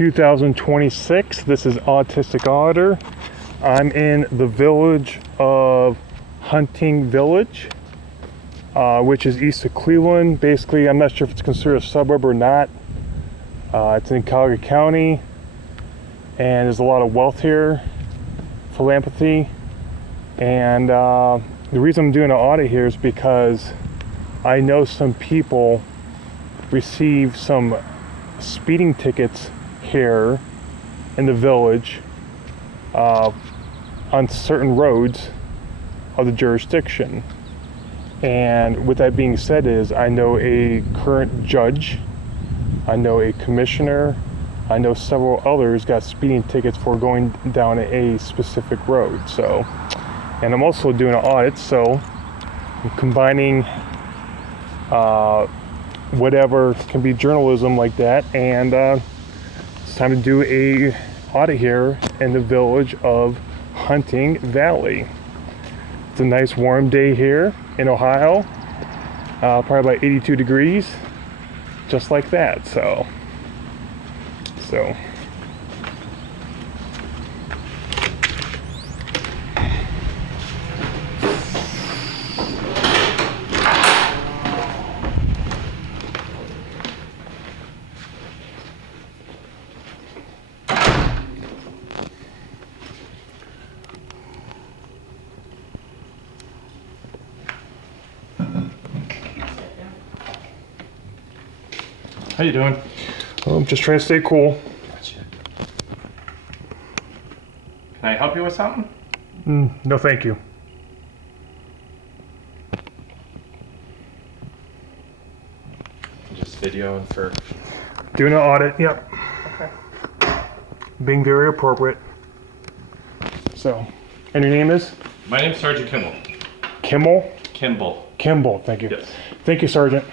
2026. This is Autistic Auditor. I'm in the village of Hunting Village, which is east of Cleveland. Basically, I'm not sure if it's considered a suburb or not. It's in Cuyahoga County, and there's a lot of wealth here, philanthropy. And the reason I'm doing an audit here is because I know some people receive some speeding tickets here in the village on certain roads of the jurisdiction. And with that being said is I know a current judge, I know a commissioner, I know several others got speeding tickets for going down a specific road. So, and I'm also doing an audit, so I'm combining whatever can be journalism like that, and it's time to do a audit here in the village of Hunting Valley. It's a nice warm day here in Ohio, probably about 82 degrees, just like that. So. How you doing? I'm just trying to stay cool. Gotcha. Can I help you with something? No, thank you. Just videoing for... Doing an audit, yep. Okay. Being very appropriate. So, and your name is? My name's Sergeant Kimball. Kimmel? Kimball. Kimball, thank you. Yes. Thank you, Sergeant.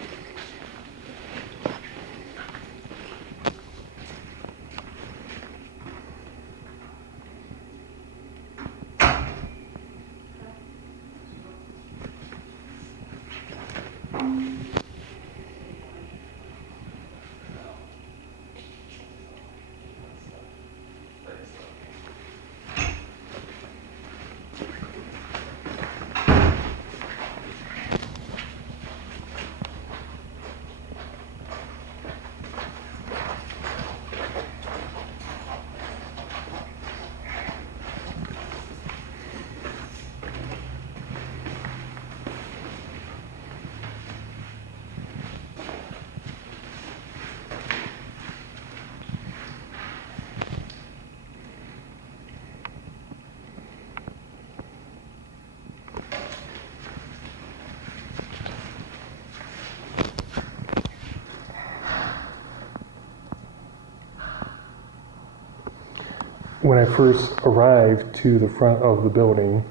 When I first arrived to the front of the building,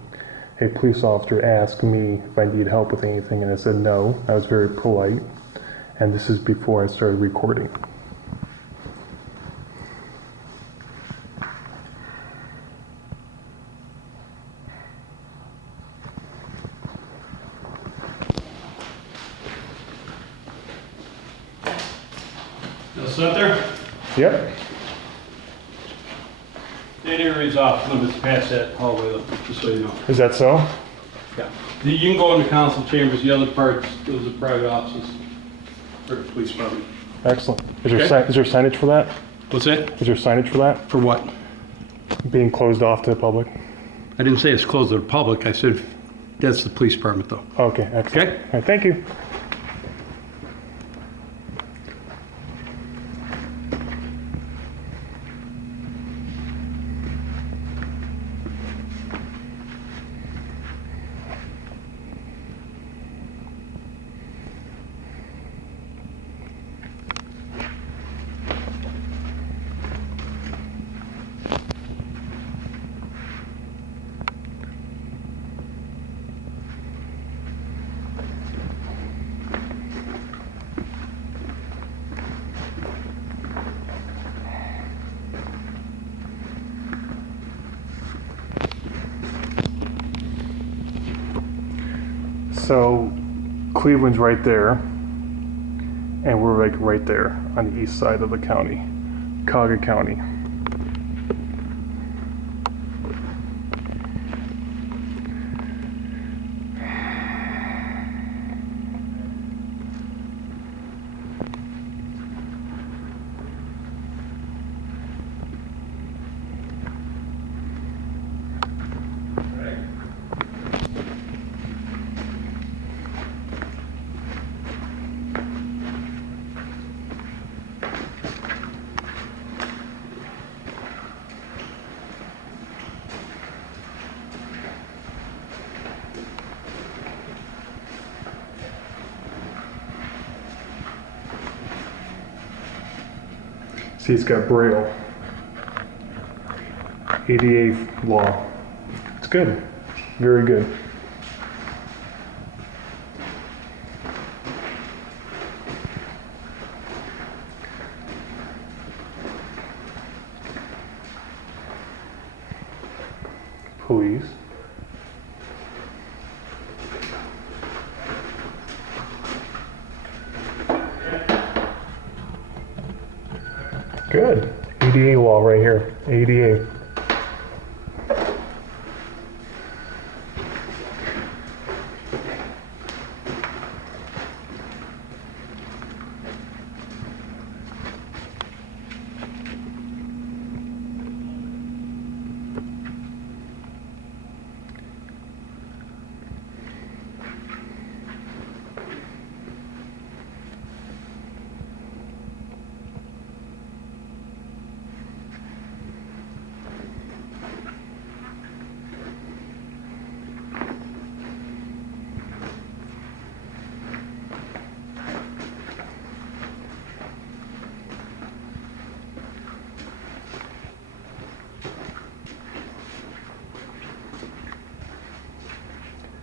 a police officer asked me if I need help with anything, and I said no. I was very polite, and this is before I started recording. Now sit there. Yep. That area's off limits past that hallway, just so you know. Is that so? Yeah. You can go in the council chambers, the other parts, those are private offices for the police department. Excellent. Is there, Okay. is there signage for that? What's that? Is there signage for that? For what? Being closed off to the public? I didn't say it's closed to the public, I said that's the police department though. Okay, excellent. Okay. All right, thank you. So Cleveland's right there, and we're like right there on the east side of the county. Cuyahoga County. See, it's got Braille. ADA law. It's good. Very good. Police. Good. ADA law right here. ADA.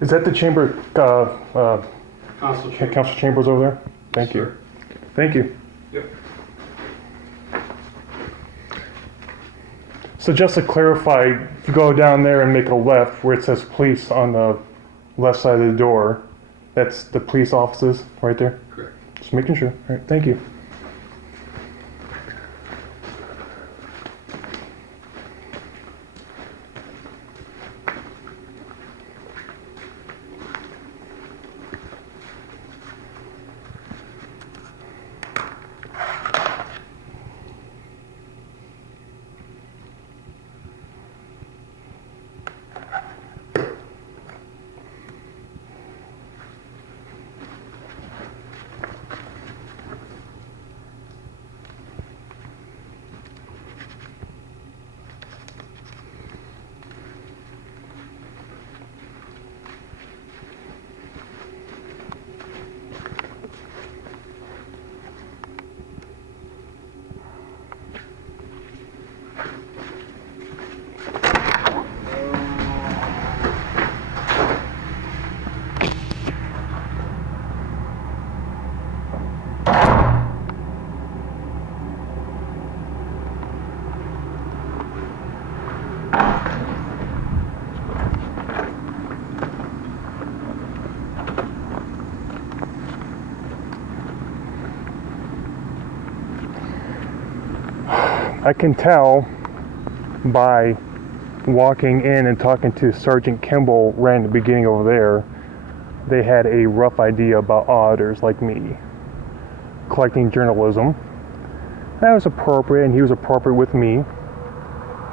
Is that the chamber, Council chamber. council chambers over there? Thank you. Sir. Thank you. Yep. So just to clarify, if you go down there and make a left where it says police on the left side of the door, that's the police offices right there? Correct. Just making sure. All right, thank you. I can tell by walking in and talking to Sergeant Kimball right in the beginning over there, they had a rough idea about auditors like me collecting journalism. That was appropriate, and he was appropriate with me,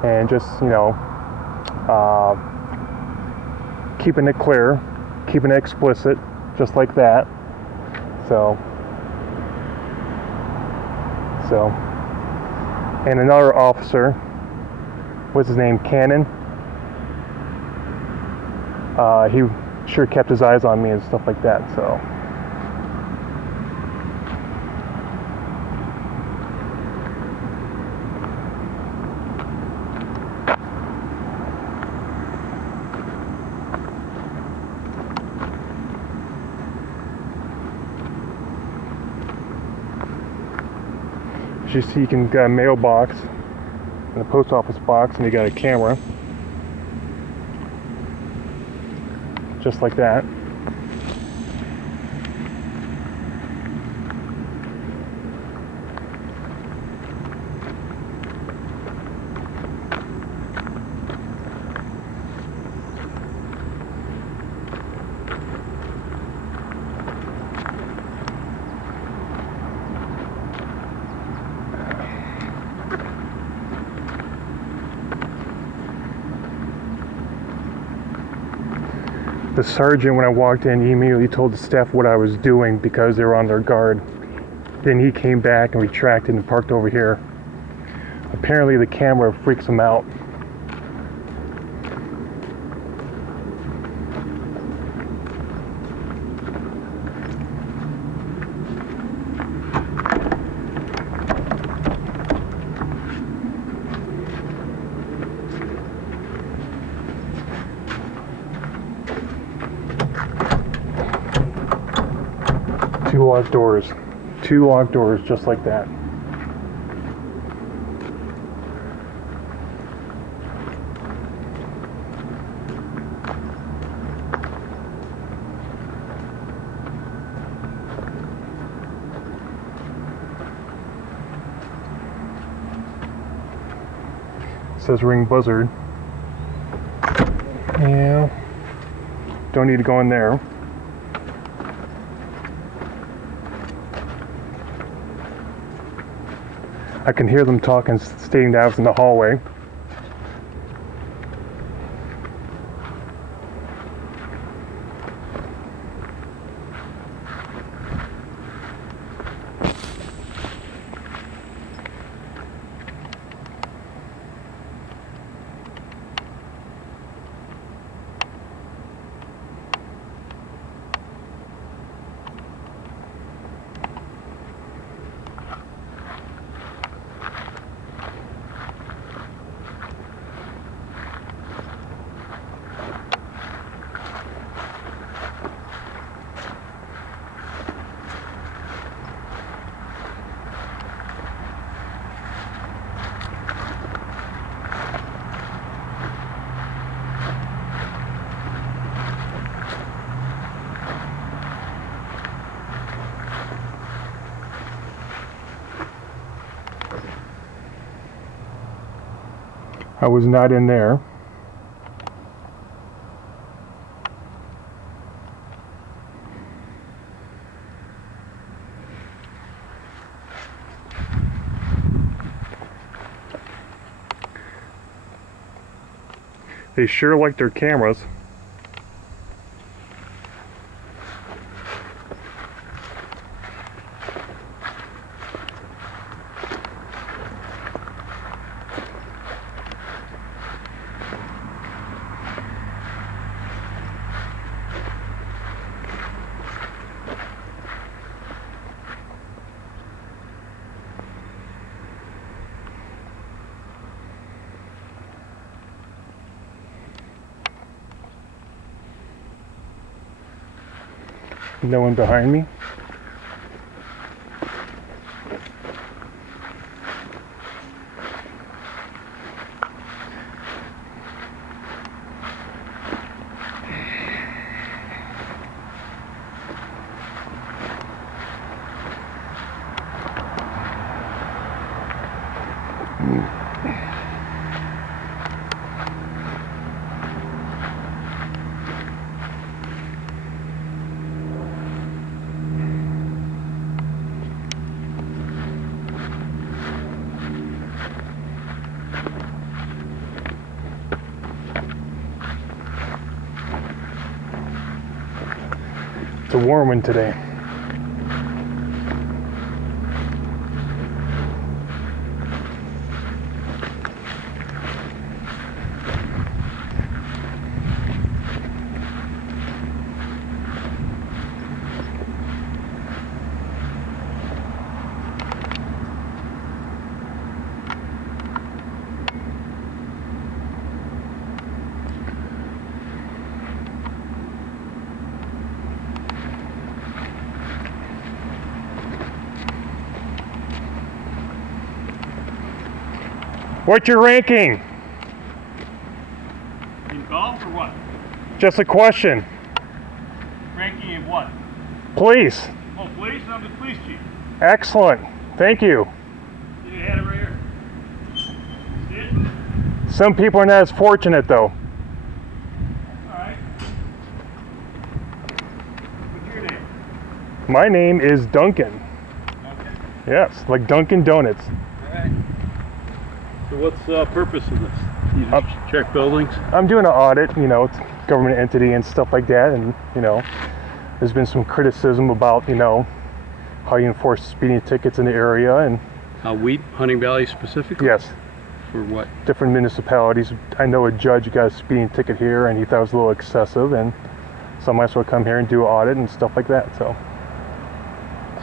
and just, you know, keeping it clear, keeping it explicit, just like that. So. And another officer, what's his name, Cannon? He sure kept his eyes on me and stuff like that, so. You see, you can got a mailbox and a post office box, and you got a camera, just like that. The sergeant, when I walked in, he immediately told the staff what I was doing because they were on their guard. Then he came back and retracted and parked over here. Apparently the camera freaks him out. Two locked doors. Two locked doors just like that. Says ring buzzard. Yeah. Don't need to go in there. I can hear them talking, stating that I was in the hallway. I was not in there. They sure like their cameras. No one behind me. It's a warm one today. What's your ranking? In golf or what? Just a question. Ranking of what? Police. Oh, police? I'm the police chief. Excellent. Thank you. You had it right here. See it? Some people are not as fortunate though. All right. What's your name? My name is Duncan. Okay. Yes, like Dunkin' Donuts. All right. So what's the purpose of this? You just check buildings? I'm doing an audit, you know, it's government entity and stuff like that, and you know, there's been some criticism about, you know, how you enforce speeding tickets in the area, and Hunting Valley specifically? yes, For what? different municipalities. I know a judge got a speeding ticket here, and he thought it was a little excessive, and so I might as well come here and do an audit and stuff like that. So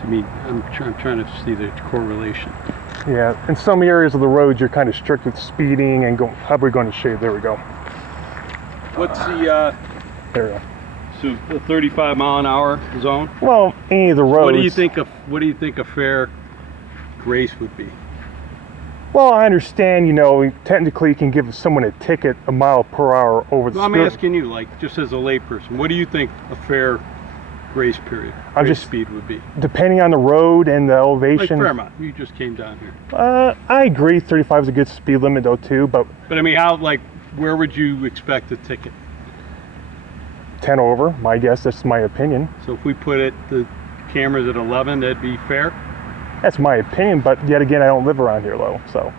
To me, I'm trying to see the correlation. yeah, in some areas of the roads, you're kind of strict with speeding and go. How are we going to shade? There we go. What's the There we go. so the 35 mile an hour zone? Well, any of the roads. What do you think a fair grace would be? Well, I understand, you know, technically you can give someone a ticket a mile per hour over the Well, I'm speed. asking you, like, just as a layperson, what do you think a fair grace period, I'm grace just- speed would be? Depending on the road and the Like elevation. Fairmont, you just came down here. I agree, 35 is a good speed limit though too, but But I mean, where would you expect a ticket? 10 over, my guess, that's my opinion. So if we put the cameras at 11, that'd be fair? That's my opinion, but yet again, I don't live around here though, so.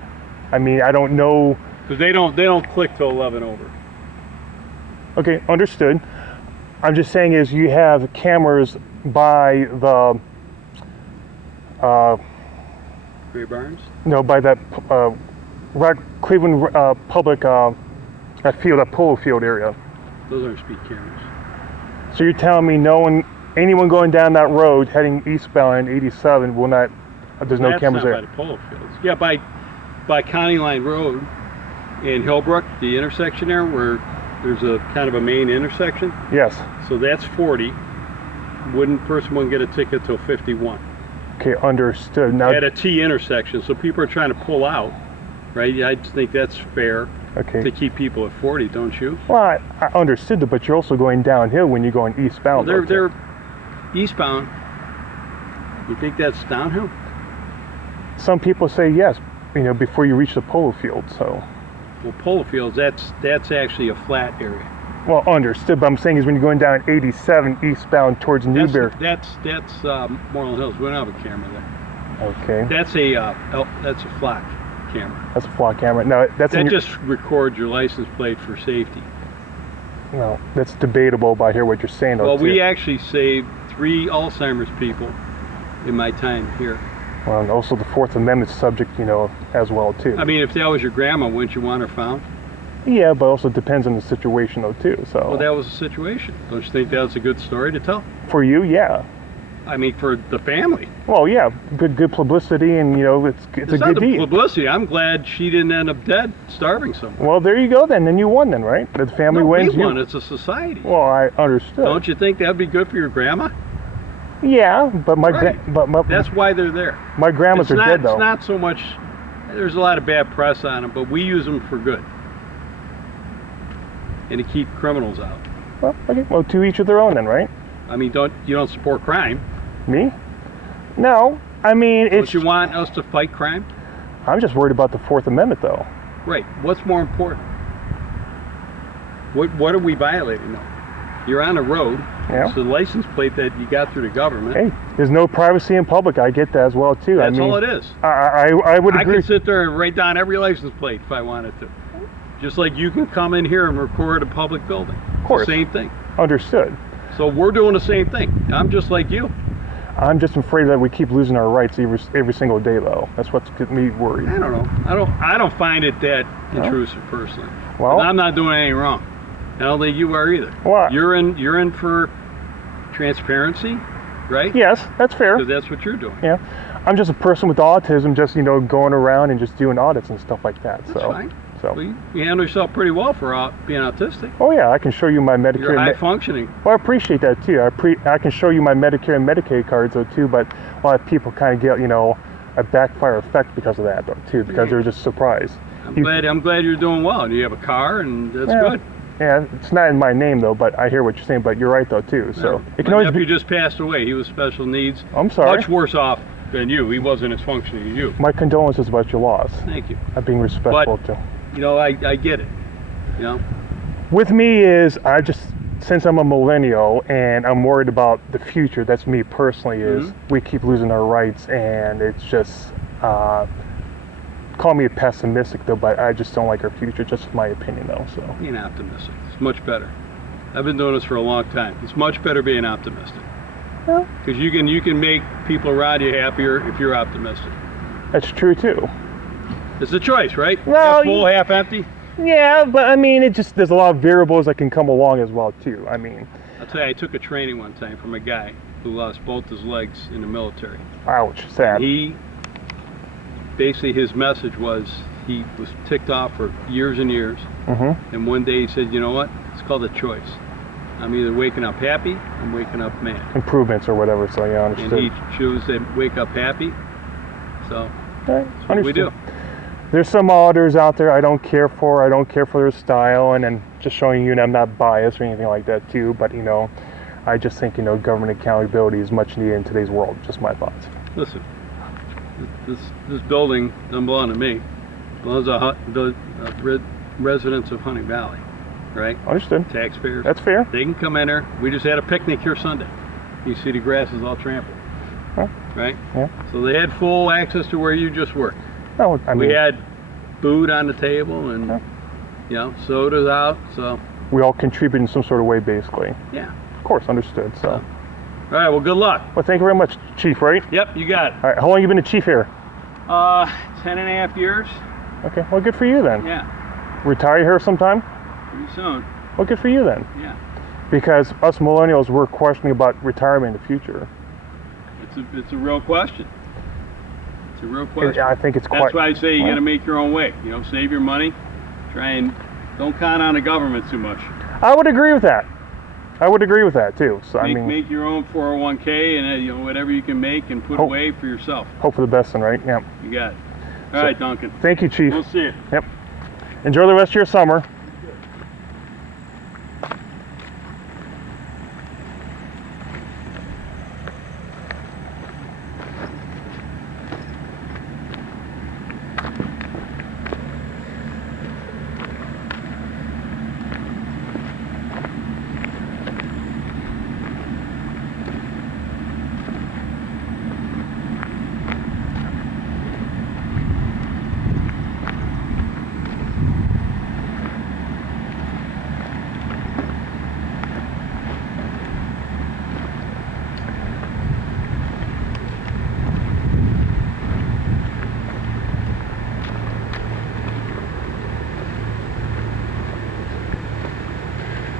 I mean, I don't know. Because they don't click to 11 over. Okay, understood. I'm just saying is you have cameras by the, Gray Barnes? by that Cleveland public, that field, that polo field area. Those aren't speed cameras. So you're telling me anyone going down that road heading eastbound in 87 will not, there's no That's cameras not there? by the polo fields. Yeah, by County Line Road in Hillbrook, the intersection there where there's a kind of a main intersection. Yes. So that's 40. Person wouldn't get a ticket till 51. Okay, understood. Now, At a T intersection, so people are trying to pull out, right? I just think that's fair to okay. keep people at 40, don't you? Well, I understood that, but you're also going downhill when you're going Well, eastbound. they're eastbound. You think that's downhill? Some people say yes, before you reach the polo field. So, Well, polo fields, that's actually a flat area. well, understood. But I'm saying is when you're going down 87 eastbound towards Newberry. That's Moreland Hills. We don't have a camera there. Okay, That's a flock camera. that's a flock camera. Now that's That just records your license plate for safety. well, that's debatable. But I hear what you're saying. Though, Well, too. we actually saved 3 Alzheimer's people in my time here. Well, and also the Fourth Amendment subject, as well too. I mean, if that was your grandma, wouldn't you want her found? Yeah, but also depends on the situation though too. So Well, that was a situation. Don't you think that was a good story to tell? for you, yeah. I mean, for the family. Well, yeah, good publicity, and it's a It's not good the deed. publicity. I'm glad she didn't end up dead, starving somewhere. Well, there you go then. Then you won then, right? The family No, wins. we won. It's a society. Well, I understood. Don't you think that'd be good for your grandma? Yeah, but my Right. but That's why they're there. my grandmas It's are dead though. It's not so much. There's a lot of bad press on them, but we use them for good and to keep criminals out. Well, okay. Well, to each of their own then, right? I mean, you don't support crime? Me? No. I mean, Don't it's. you want us to fight crime? I'm just worried about the Fourth Amendment though. Right. What's more important? What are we violating though? You're on a road. Yeah. It's the license plate that you got through the government. Hey, there's no privacy in public. I get that as well too. That's I mean, all it is. I would I agree. could sit there and write down every license plate if I wanted to. Just like you can come in here and record a public building. Of course. The same thing. Understood. So we're doing the same thing. I'm just like you. I'm just afraid that we keep losing our rights every single day though. That's what's getting me worried. I don't know. I don't find it that intrusive personally. Well- I'm not doing anything wrong. I don't think you are either. Well- You're in for transparency, right? Yes, that's fair. Because that's what you're doing. Yeah, I'm just a person with autism, just going around and just doing audits and stuff like that. That's so, fine. so. Well, you handle yourself pretty well for being autistic. Oh yeah, I can show you my Medicare. You're high functioning. Well, I appreciate that too. I can show you my Medicare and Medicaid cards though too, but a lot of people kind of get a backfire effect because of that though too, because they're just surprised. I'm glad you're doing well. You have a car, and that's Yeah. good. Yeah, it's not in my name though, but I hear what you're saying. But you're right though too. So it can My always nephew be. just passed away. He was special needs. I'm sorry. Much worse off than you. He wasn't as functioning as you. My condolences about your loss. Thank you. I'm being respectful too. I get it. With me is since I'm a millennial and I'm worried about the future, that's me personally, is we keep losing our rights, and it's just call me a pessimistic though, but I just don't like our future, just my opinion though. So Being optimistic. It's much better. I've been doing this for a long time. It's much better being optimistic. Well, Because you can make people around you happier if you're optimistic. that's true too. It's a choice, right? No, Half full, half empty. Yeah, but I mean, there's a lot of variables that can come along as well too. I mean, I'll tell you, I took a training one time from a guy who lost both his legs in the military. ouch, sad. He basically, his message was, he was ticked off for years and years, Mm-hmm. and one day he said, you know what? It's called a choice. I'm either waking up happy, I'm waking up mad. Improvements or whatever. So yeah, And understood. he chose to wake up happy. So Right, that's what we do. understood. There's some auditors out there I don't care for. I don't care for their style, and then just showing you, and I'm not biased or anything like that too. But I just think government accountability is much needed in today's world. Just my thoughts. Listen, this building doesn't belong to me. It belongs to the residents of Hunting Valley, right? Understood. Taxpayers. That's fair. They can come in there. We just had a picnic here Sunday. You see the grass is all trampled, Huh. right? Yeah. So they had full access to where you just worked. No, I mean, We had food on the table and Yeah. sodas out. So we all contribute in some sort of way, basically. yeah. Of course, understood. So, All right. Well, good luck. well, thank you very much, Chief. Right? Yep, you got it. All right. How long you been a chief here? 10.5 years. Okay. Well, good for you then. Yeah, Retire here sometime. pretty soon. Well, good for you then. Yeah, Because us millennials, we're questioning about retirement in the future. it's a real question. It's a real question. I think it's quite. That's why I say you well, got to make your own way. Save your money. Try and don't count on the government too much. I would agree with that. I would agree with that too. So I mean, Make your own 401k and whatever you can make and put Hope- away for yourself. hope for the best then, right? Yeah. You got it. All right, Duncan. Thank you, Chief. We'll see you. Yep. Enjoy the rest of your summer.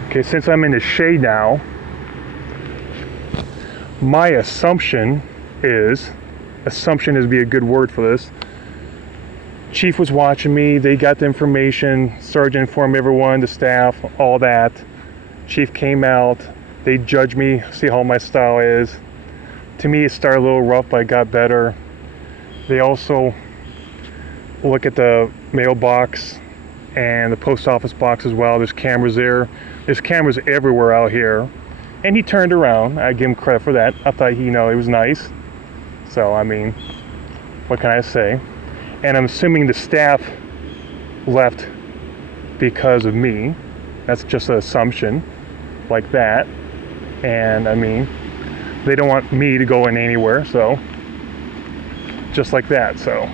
Okay, since I'm in the shade now, my assumption is be a good word for this. Chief was watching me, they got the information, Sergeant informed everyone, the staff, all that. Chief came out, they judged me, see how my style is. To me, it started a little rough, but it got better. They also look at the mailbox and the post office box as well. There's cameras there. There's cameras everywhere out here. And he turned around. I give him credit for that. I thought it was nice. So, I mean, what can I say? And I'm assuming the staff left because of me. That's just an assumption like that. And I mean, they don't want me to go in anywhere, so just like that. So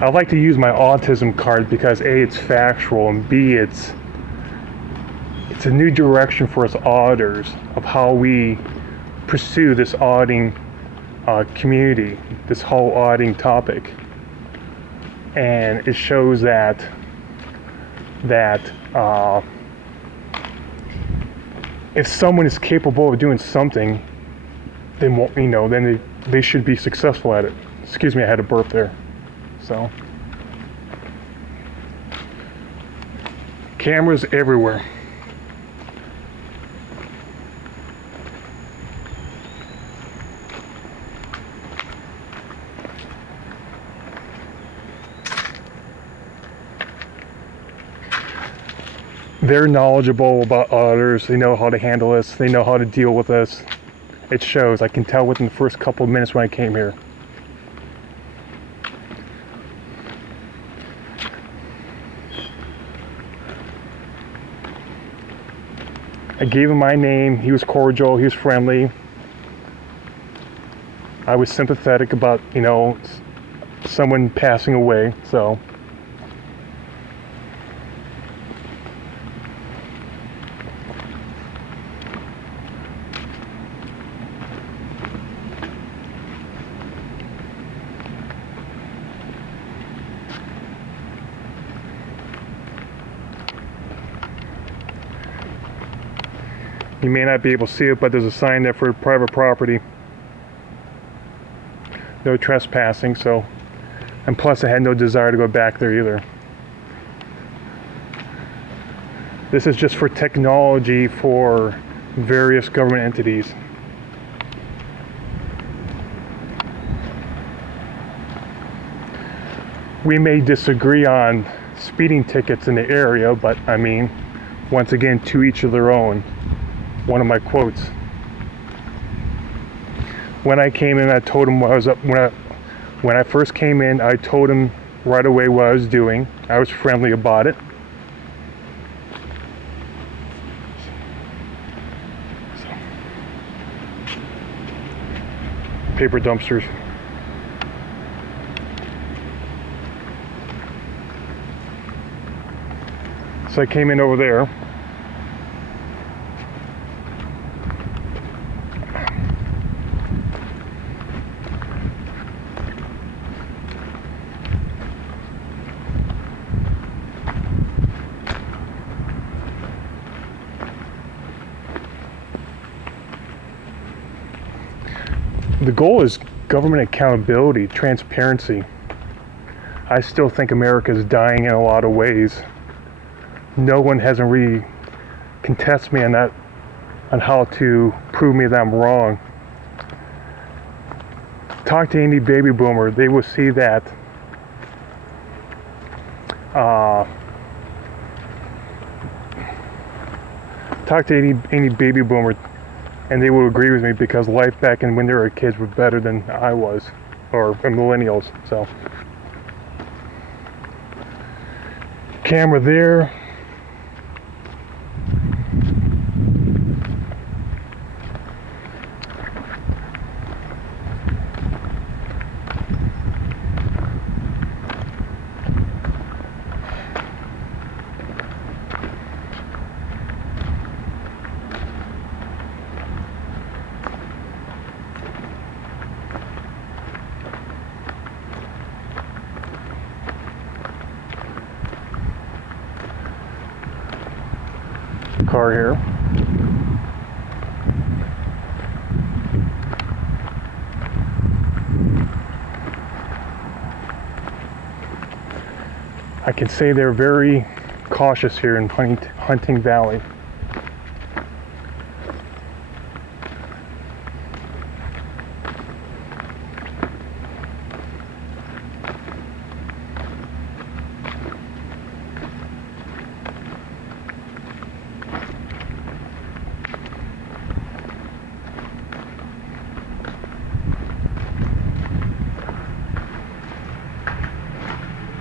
I like to use my autism card because A, it's factual, and B, it's a new direction for us auditors of how we pursue this auditing community, this whole auditing topic. And it shows that if someone is capable of doing something, then they should be successful at it. Excuse me, I had a burp there. So, cameras everywhere. They're knowledgeable about auditors. They know how to handle this. They know how to deal with this. It shows. I can tell within the first couple of minutes when I came here. I gave him my name. He was cordial. He was friendly. I was sympathetic about, someone passing away. So you may not be able to see it, but there's a sign there for private property. No trespassing, so, and plus I had no desire to go back there either. This is just for technology for various government entities. We may disagree on speeding tickets in the area, but I mean, once again, to each of their own. One of my quotes. When I came in, I told him what I was up. When I first came in, I told him right away what I was doing. I was friendly about it. Paper dumpsters. So I came in over there. The goal is government accountability, transparency. I still think America is dying in a lot of ways. No one hasn't really contested me on that, on how to prove me that I'm wrong. Talk to any baby boomer, they will see that talk to any baby boomer and they will agree with me, because life back when they were kids was better than I was, or millennials. So camera there. Car here. I can say they're very cautious here in Hunting Valley.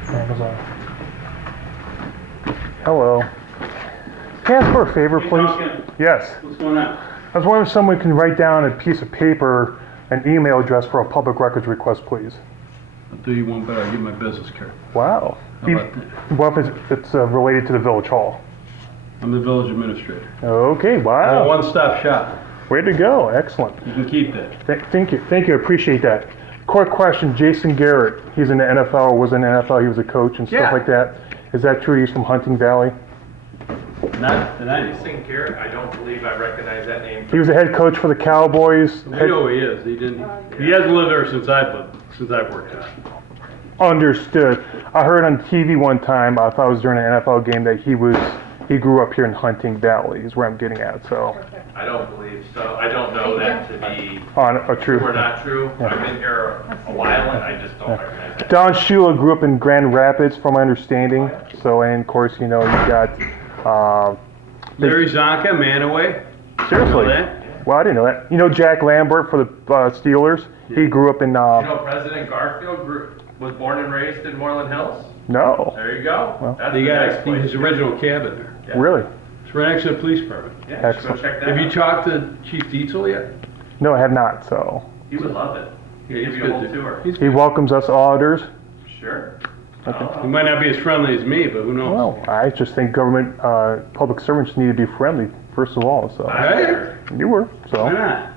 Amazon. Hello. Can I ask for a favor, Hey, please? Duncan. Yes. What's going on? I was wondering if someone can write down a piece of paper, an email address for a public records request, please. I'll do you one better. I'll give you my business card. Wow. How about that? Well, if it's related to the village hall. I'm the village administrator. Okay, I'm a wow. one-stop shop. Way to go. Excellent. You can keep that. Thank you. Thank you. I appreciate that. Quick question. Jason Garrett, he's in the NFL, was in the NFL, he was a coach and stuff Yeah. like that. Is that true? He's from Hunting Valley? Not tonight. Jason Garrett, I don't believe I recognize that name. He was the head coach for the Cowboys. We know who he is. He didn't. He hasn't lived there since I've worked there. Understood. I heard on TV one time, I thought it was during an NFL game, that he grew up here in Hunting Valley, is where I'm getting at. So, I don't believe so. I don't know that to be true. true or not true. I've been here a while and I just don't recognize that. Don Shula grew up in Grand Rapids, from my understanding. So, and of course, you got, Larry Zonka, Manaway. seriously. You know that? Well, I didn't know that. You know Jack Lambert for the Steelers? He grew up in, You know President Garfield was born and raised in Moreland Hills? no, There you go. That's He the got next place. his original cabin there. Yeah. really? It's right next to the police department. Yeah, you should go Excellent. check that Have you out. talked to Chief Dietzel yet? No, I have not. So He would love it. He'd give he's you a good whole to- tour. he's he good. welcomes us auditors. Sure. He might not be as friendly as me, but who knows? Well, I just think government, public servants need to be friendly first of all. So Hey, you were. why So not?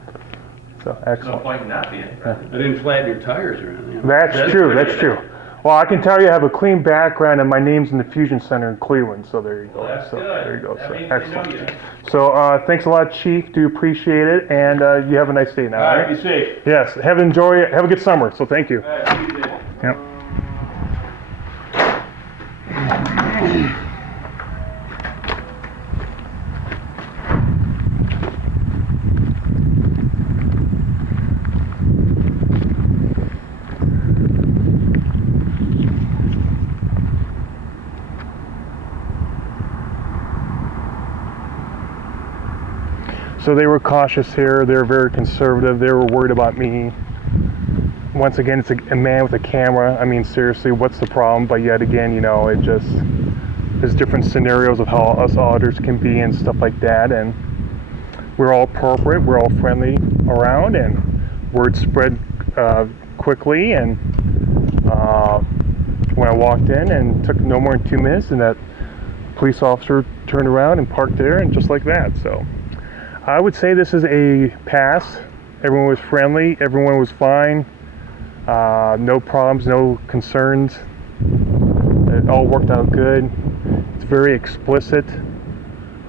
so No excellent. point in not being friendly. I didn't flatten your tires or anything. That's true. That's true. Well, I can tell you I have a clean background, and my name's in the Fusion Center in Cleveland. So there you go. Well, that's so good. there you go. That So means they know excellent. you. So thanks a lot, Chief. Do appreciate it, and you have a nice day now. All all right, right? be safe. Yes. Have a good summer. So thank you. All right, be safe. Yep. So they were cautious here. They were very conservative. They were worried about me. Once again, it's a man with a camera. I mean, seriously, what's the problem? But yet again, you know, it just, there's different scenarios of how us auditors can be and stuff like that. And we're all appropriate. We're all friendly around, and word spread quickly. And when I walked in, and took no more than 2 minutes, and that police officer turned around and parked there, and just like that. So I would say this is a pass. Everyone was friendly. Everyone was fine. No problems, no concerns. It all worked out good. It's very explicit.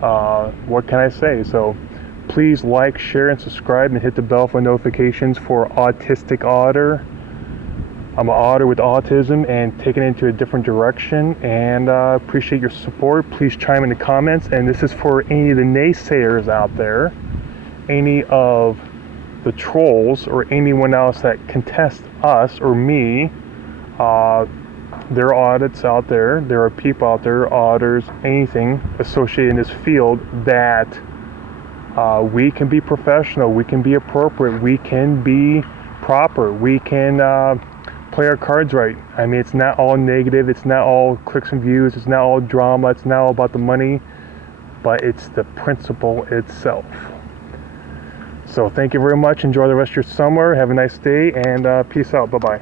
What can I say? So please like, share, and subscribe, and hit the bell for notifications for Autistic Auditor. I'm an auditor with autism and taking it into a different direction, and appreciate your support. Please chime in the comments, and this is for any of the naysayers out there, any of the trolls, or anyone else that contest us or me. There are audits out there, there are people out there, auditors, anything associated in this field, that we can be professional, we can be appropriate, we can be proper, we can play our cards right. I mean, it's not all negative, it's not all clicks and views, it's not all drama, it's not all about the money, but it's the principle itself. So thank you very much. Enjoy the rest of your summer. Have a nice day, and peace out. Bye-bye.